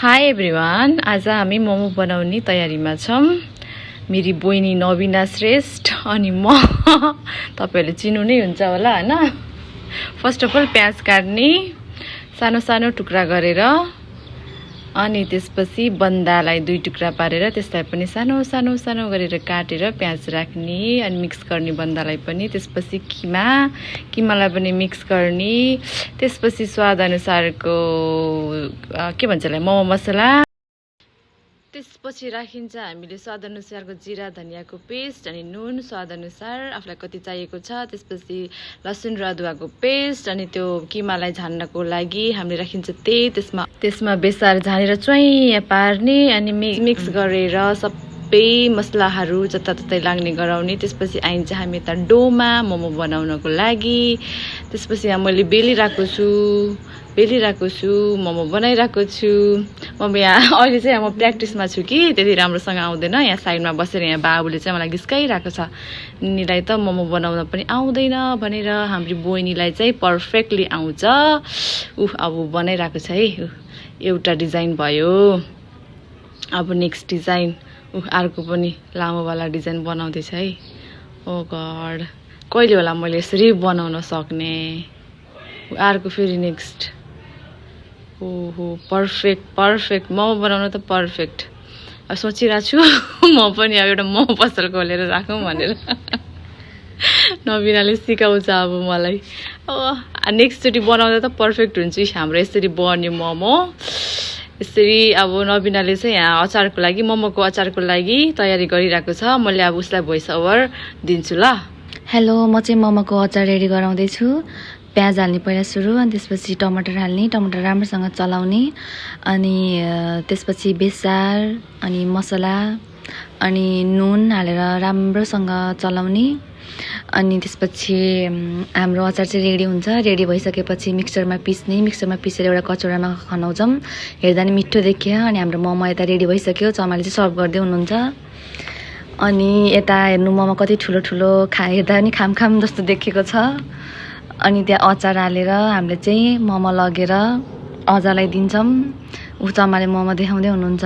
High everyone, आज हामी मोमो बनाउने तयारीमा छौँ। मेरी बहिनी नवीना श्रेष्ठ अनि म तपाईहरुले चिन्नु नै हुन्छ होला हैन। फर्स्ट अफ अल प्याज काट्ने सानो सानो टुक्रा गरेर अनि त्यसपछि बन्दालाई दुई टुक्रा पारेर त्यसलाई पनि सानो सानो सानो गरेर काटेर प्याज राख्ने अनि मिक्स गर्ने बन्दालाई पनि। त्यसपछि किमालाई पनि मिक्स गर्ने। त्यसपछि स्वाद अनुसारको के भन्छ होला मोमो मसला। त्यसपछि राखिन्छ हामीले स्वाद अनुसारको जिरा धनियाको पेस्ट अनि नुन स्वाद अनुसार आफूलाई कति चाहिएको छ। त्यसपछि लसुन र अदुवाको पेस्ट अनि त्यो किमालाई झान्नको लागि हामीले राखिन्छ तेल। त्यसमा बेसार झानेर च्वाइँ पार्ने अनि मिक्स गरेर सबै मसलाहरू जताततै लाग्ने गराउने। त्यसपछि आइन्छ हामी यता डोमा मोमो बनाउनको लागि। त्यसपछि यहाँ मैले बेलिरहेको छु मोमो बनाइरहेको छु। म यहाँ अहिले चाहिँ म प्र्याक्टिसमा छु कि त्यति राम्रोसँग आउँदैन। यहाँ साइडमा बसेर यहाँ बाबुले चाहिँ मलाई गिस्काइरहेको छ, निलाई त मोमो बनाउन पनि आउँदैन भनेर। हाम्रो बहिनीलाई चाहिँ पर्फेक्टली आउँछ। अब बनाइरहेको छ है। एउटा डिजाइन भयो, अब नेक्स्ट डिजाइन अर्को पनि लामोवाला डिजाइन बनाउँदैछ है। ओ गड, कहिले होला मैले यसरी बनाउन सक्ने। अर्को फेरि नेक्स्ट। ओहो पर्फेक्ट मोमो बनाउन त पर्फेक्ट। अब सोचिरहेको छु म पनि अब एउटा मोमो पसल खोलेर राखौँ भनेर। नवीनाले सिकाउँछ अब मलाई। नेक्स्टचोटि बनाउँदा त पर्फेक्ट हुन्छ हाम्रो यसरी बन्यो मोमो। यसरी अब नवीनाले चाहिँ यहाँ अचारको लागि मोमोको अचारको लागि तयारी गरिरहेको छ। मैले अब उसलाई भोइस ओभर दिन्छु ल। हेलो, म चाहिँ मोमोको अचार रेडी गराउँदैछु। प्याज हाल्ने पहिला सुरु, अनि त्यसपछि टमाटर हाल्ने, टमाटर राम्रोसँग चलाउने, अनि त्यसपछि बेसार अनि मसला अनि नुन हालेर राम्रोसँग चलाउने। अनि त्यसपछि हाम्रो अचार चाहिँ रेडी हुन्छ। रेडी भइसकेपछि मिक्सरमा पिसेर एउटा कचौरामा खनाउँछौँ। हेर्दा नि मिठो देखियो। अनि हाम्रो मोमो यता रेडी भइसक्यो। चमाले चाहिँ सर्भ गर्दै हुनुहुन्छ। अनि यता हेर्नु मोमो कति ठुलो हेर्दा नि खाम जस्तो देखेको छ। अनि त्यहाँ अचार हालेर हामीले चाहिँ मोमो लगेर अजालाई दिन्छौँ। चमाले मोमो देखाउँदै हुनुहुन्छ।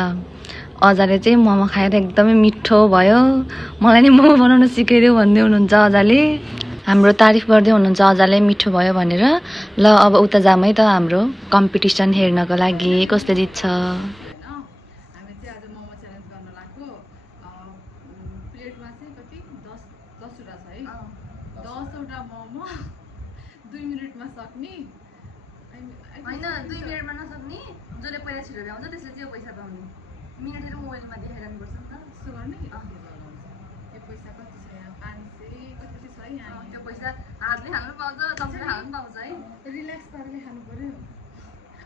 अजाले चाहिँ मोमो खाएर एकदमै मिठो भयो, मलाई नि मोमो बनाउन सिकाइदेऊ भन्दै हुनुहुन्छ अजाले। हाम्रो तारिफ गर्दै हुनुहुन्छ अजाले मिठो भयो भनेर। ल अब उता जाम है त हाम्रो कम्पिटिसन हेर्नको लागि कसले जित्छ। प्लेटमा चाहिँ कति 10वटा छ है। 10वटा मोमो 2 मिनेटमा सक्ने होइन, 2 मिनेटमा नसक्ने। जसले पहिला छिटो भ्याउँछ त्यसले चाहिँ पैसा पाउने। मिनेटहरू मोबाइलमा देखाइरहनुपर्छ नि त। यसो गर्ने। यो पैसा कति छ यहाँ? 500 कति छ है यहाँ? त्यो पैसा हातले खानु पाउँछ, चम्चीले खानु पाउँछ है। रिल्याक्स पारेर खानु पर्यो,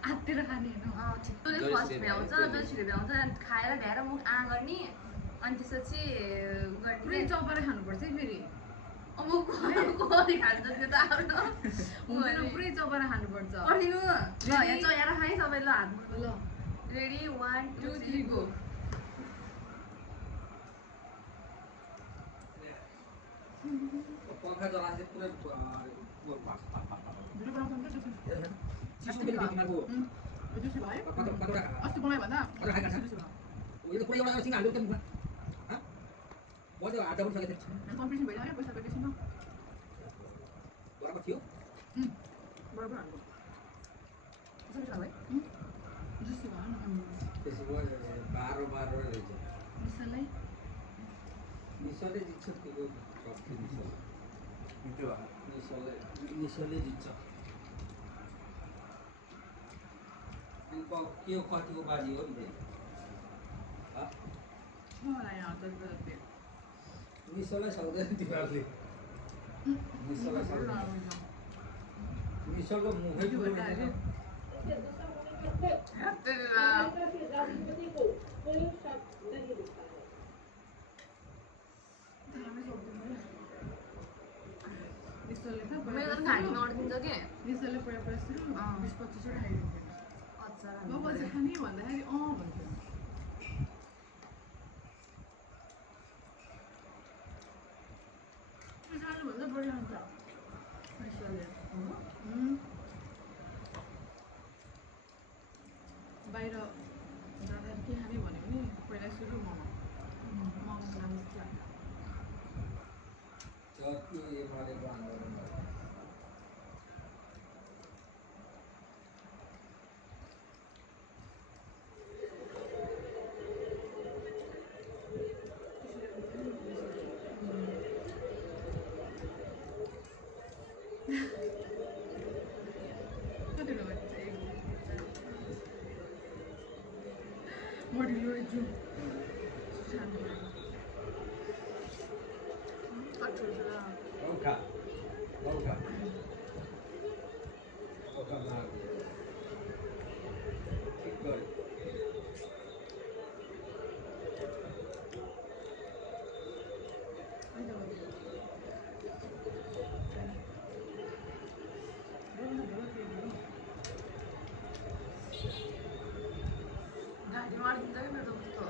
हाततिर खाने होइन। जसले फर्स्ट भ्याउँछ, जसले छिटो भ्याउँछ खाएर भ्याएर मुख गर्ने। अनि त्यसपछि पुरै चपाएर खानुपर्छ है फेरि। अब कसले खान्छ त्यो त आफ्नो पुरै चपाएर खानुपर्छ। पढिनु ल, यहाँ चयाएर खाएँ सबै। ल हात ल, रेडी 1 2 3 गो। पंखा चला से पूरे अस्ति बनायो भन्दा यो त पुरै एउटा सिंह हाल्यो त मुखमा। बहुत हात पनि सकेछ। कम्पिटिसन भइरहेको पैसा पेकेसनमा बराबर थियो। बराबर हाल्नु कसरी छ भाइ? जस्तो भयो न त्यसो भयो 12 रहेछ। निसले जित्छ। त्यो कप्ती निसले जित्छ। के हो कतिको बाजी हो नि? निसलाई सक्दैन तिमीहरूले। निसलको मुखै मेरो त खाने नर्दिन्छ के। निसले पुरा सुरु 20-25 वटा खाइदिन्थ्यो। अच्छा, म पछि खाने भन्दाखेरि भन्थ्यो। खानुभन्दा बढी खान्छ निसले। बाहिर के खाने भन्यो भने पहिला सुरु मोमो खानु छ जति एमालेको आन्दोलन भयो Longka. Longka Mark. Keep going. गाडी मार्दिन्छ कि मेरो कस्तो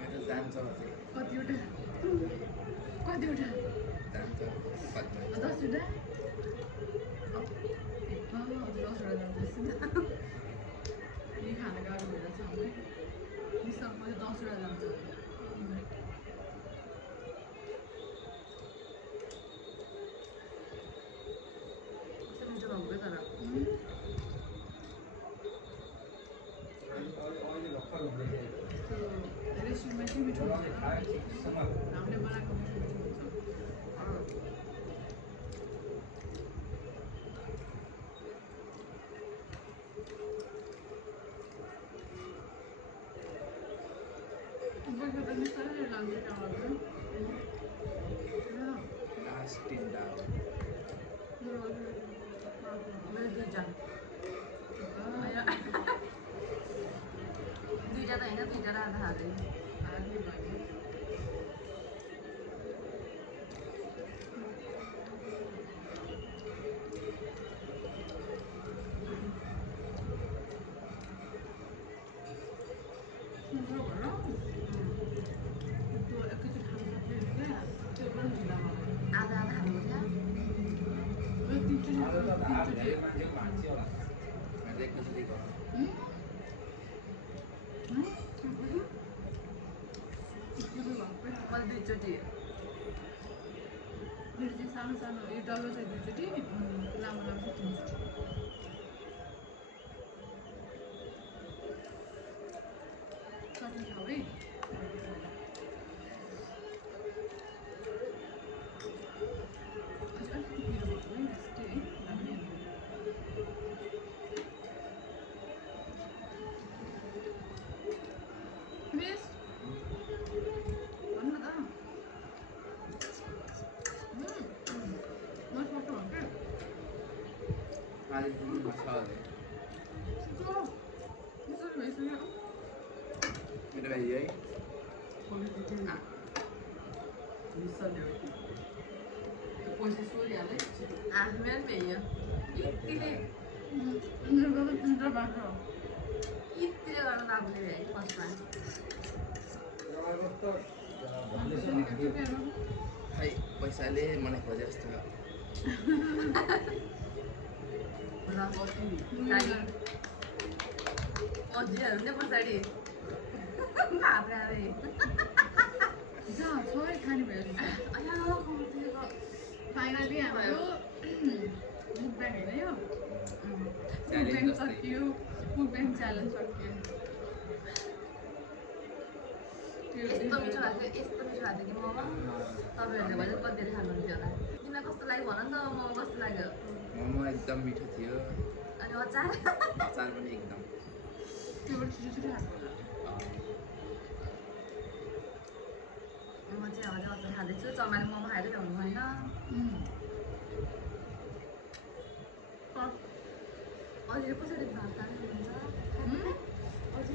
मेरो जान्छ अझै कतिवटा जान्छ 10वटा अझ 10वटा जान्छ यी खाना गाह्रो भइरहेछ हामीलाई निसम्म 10वटा जान्छ मिठो भएको तर अहिले भर्खर हुँदैछ रेस्टुरेन्टमा चाहिँ मिठो हुन्छ खायो ठिकसँग हामीले बनाएको मिठो हुन्छ बैठक पनि साह्रै लाग्छ टमाटर लास्ट 10 डाल मैले दुईवटा त होइन दुईवटा राख्दा खाँदै त्यो एकैचोटि खानु सक्दैन क्या त्यो पनि हुँदा मलाई आधा आधा खानु क्या आज त धार धेरै मान्छे भाँच्यो होला मैले एकैचोटि गरेँ मैले दुईचोटि मेरो चाहिँ सानो सानो यो डल्लो चाहिँ दुईचोटि लामो लामो चाहिँ 3 चोटि चटनी खाऊ है अझै अलिकति पिरो भएको है यस्तै है दामी मिस भन्नु न त नट पक्क हुन्छ आज दिनमा छ अझै यसरी भइसक्यो मेरो भाइ है पैसा सोरिहाल है मेरो भ्याइयो यतिले मेरो त 3 बाटो यतिले गर्न बाबुले भ्यायो फर्स्टमा खै पैसाले मलाई खोजे जस्तो अझैहरू नै पछाडि भाब्राले सबै खाने भयो फाइनली हाम्रो मुकब्याङ होइन यो मुकब्याङ सकियो मुकब्याङ च्यालेन्ज सकियो यस्तो मिठो भएको थियो कि मोमो तपाईँहरूले भने कतिले खानुहुन्थ्यो होला तिमीलाई कस्तो लाग्यो भन नि त मोमो कस्तो लाग्यो मोमो एकदम मिठो थियो अनि अचार अचार पनि एकदम त्योबाट छिटो छिटो खाएको होला म चाहिँ अझै अचार खाँदैछु चमाले मोमो खाएर भ्याउनु भएन अझै पछाडि भात खानुहुन्छ अझै